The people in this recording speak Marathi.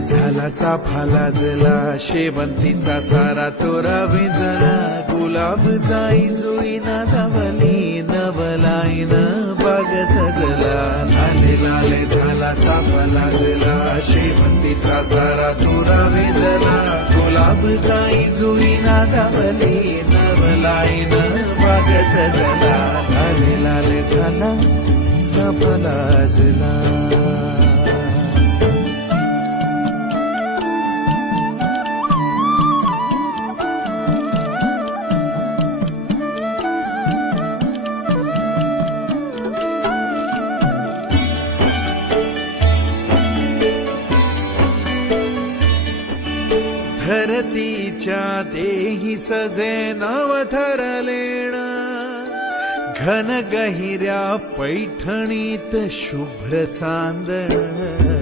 झाला चाफा लाजला, शेवंतीचा सारा तोरा विंजला, गुलाब जाई जुई नादावली, नवलाईन बाग सजला. लाले लाले झाला चाफा लाजला, शेवंतीचा सारा तोरा विंजला, गुलाब जाई जुई नादावली, नवलाईन बाग सजला. लाले लाले झाला चाफा लाजला. धरतीच्या देही सजे नवथरलेण, घन गहिऱ्या पैठणीत शुभ्र चांदण.